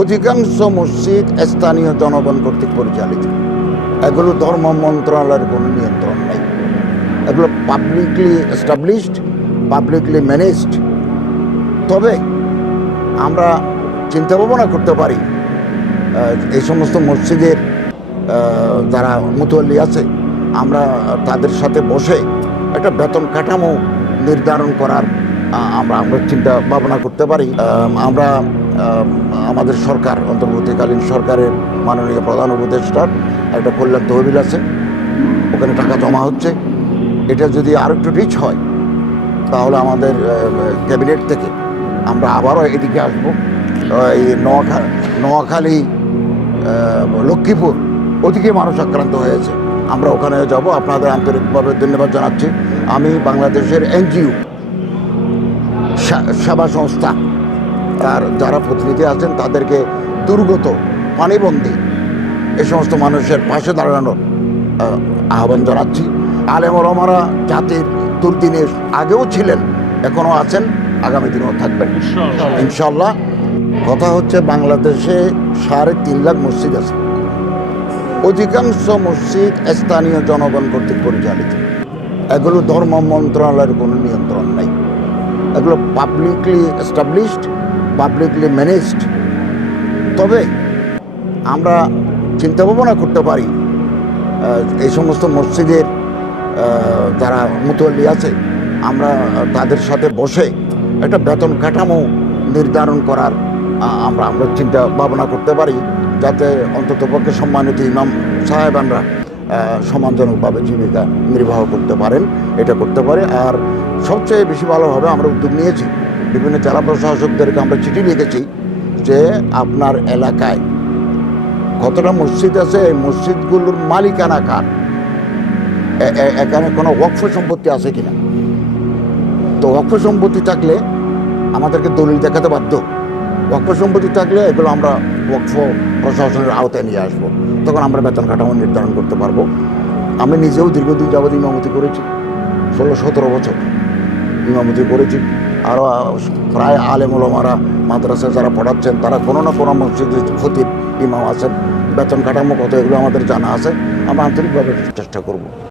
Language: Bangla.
অধিকাংশ মসজিদ স্থানীয় জনগণ কর্তৃক পরিচালিত। এগুলো ধর্ম মন্ত্রণালয়ের কোনো নিয়ন্ত্রণ নেই। এগুলো পাবলিকলি এস্টাবলিশড, পাবলিকলি ম্যানেজড। তবে আমরা চিন্তা ভাবনা করতে পারি এই সমস্ত মসজিদের যারা মুতওয়াল্লি আছে, আমরা তাদের সাথে বসে একটা বেতন কাঠামো নির্ধারণ করার আমরা চিন্তা ভাবনা করতে পারি। আমরা আমাদের সরকার, অন্তর্বর্তীকালীন সরকারের মাননীয় প্রধান উপদেষ্টার একটা কল্যাণ তহবিল আছে, ওখানে টাকা জমা হচ্ছে। এটা যদি আর একটু রিচ হয় তাহলে আমাদের ক্যাবিনেট থেকে আমরা আবারও এদিকে আসবো। এই নোয়াখালী, লক্ষ্মীপুর, ওদিকে মানুষ আক্রান্ত হয়েছে, আমরা ওখানে যাব। আপনাদের আন্তরিকভাবে ধন্যবাদ জানাচ্ছি। আমি বাংলাদেশের এনজিও সেবা সংস্থা আর যারা প্রতিনিধি আছেন তাদেরকে দুর্গত, পানিবন্দী এই সমস্ত মানুষের পাশে দাঁড়ানোর আহ্বান জানাচ্ছি। আলেম ওলামারা জাতির দুর্দিনে আগেও ছিলেন, এখনও আছেন, আগামী দিনেও থাকবেন ইনশাল্লাহ। কথা হচ্ছে বাংলাদেশে 3.5 লাখ মসজিদ আছে। অধিকাংশ মসজিদ স্থানীয় জনগণ কর্তৃক পরিচালিত। এগুলো ধর্ম মন্ত্রণালয়ের কোনো নিয়ন্ত্রণ নেই। এগুলো পাবলিকলি এস্টাবলিশড, পাবলিকলি ম্যানেজড। তবে আমরা চিন্তা ভাবনা করতে পারি এই সমস্ত মসজিদের যারা মুতওয়াল্লি আছে, আমরা তাদের সাথে বসে একটা বেতন কাঠামো নির্ধারণ করার আমরা চিন্তা ভাবনা করতে পারি, যাতে অন্ততপক্ষে সম্মানিত ইমাম সাহেবানরা সম্মানজনকভাবে জীবিকা নির্বাহ করতে পারেন। এটা করতে পারে। আর সবচেয়ে বেশি ভালো হবে, আমরা উদ্যোগ নিয়েছি, বিভিন্ন জেলা প্রশাসকদেরকে আমরা চিঠি লিখেছি যে আপনার এলাকায় কতটা মসজিদ আছে, এই মসজিদগুলোর মালিকানা কার, এখানে কোনো ওয়াকফ সম্পত্তি আছে কিনা। তো ওয়াকফ সম্পত্তি থাকলে আমাদেরকে দলিল দেখাতে বাধ্য। ওয়াকফ সম্পত্তি থাকলে এগুলো আমরা ওয়াকফ প্রশাসনের আওতায় নিয়ে আসবো, তখন আমরা বেতন কাঠামো নির্ধারণ করতে পারবো। আমি নিজেও দীর্ঘদিন যাবৎ ইমামতি করেছি, 16-17 বছর ইমামতি করেছি। আরও প্রায় আলেম ওলামারা মাদ্রাসায় যারা পড়াচ্ছেন তারা কোনো না কোনো মসজিদের খতিব ইমাম আছেন। বেতন কাঠামো কত এগুলো আমাদের জানা আছে, আমরা আন্তরিকভাবে চেষ্টা করব।